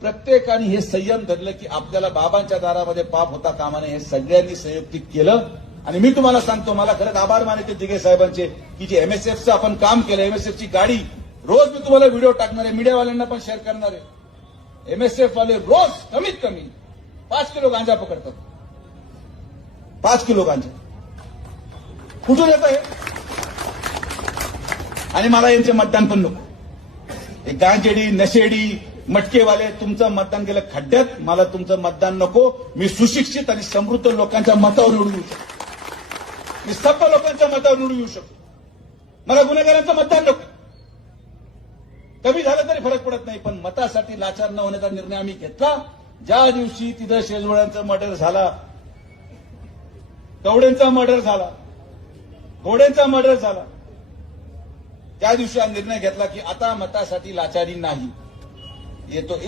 प्रत्येकाने हे संयम धरलं की आपल्याला बाबांच्या दारामध्ये पाप होता कामा नये, हे सगळ्यांनी संयुक्तिक केलं. आणि मी तुम्हाला सांगतो, मला खरंच आभार मानते दिघे साहेबांचे की जे एमएसएफचं आपण काम केलं. एमएसएफची गाडी रोज मी तुम्हाला व्हिडिओ टाकणार आहे, मीडियावाल्यांना पण शेअर करणार आहे. एमएसएफ वाले रोज कमीत कमी 5 किलो गांजा पकडतात. 5 किलो गांजा कुठून येत आहे? आणि मला यांचे मतदान पण नको. हे गांजेडी, नशेडी, मटकेवाले तुमचं मतदान केलं खड्ड्यात. मला तुमचं मतदान नको. मी सुशिक्षित आणि समृद्ध लोकांच्या मतावर निवडून येऊ शकतो. मी सभ्य लोकांच्या मतावर निवडून येऊ शकतो. मला गुन्हेगारांचं मतदान नको. कमी झालं तरी फरक पडत नाही, पण मतासाठी लाचार न होण्याचा निर्णय आम्ही घेतला. ज्या दिवशी तिथं शेजवळ्यांचा मर्डर झाला, कवडेंचा मर्डर झाला, घोडेंचा मर्डर झाला, त्या दिवशी हा निर्णय घेतला की आता मतासाठी लाचारी नाही. येतो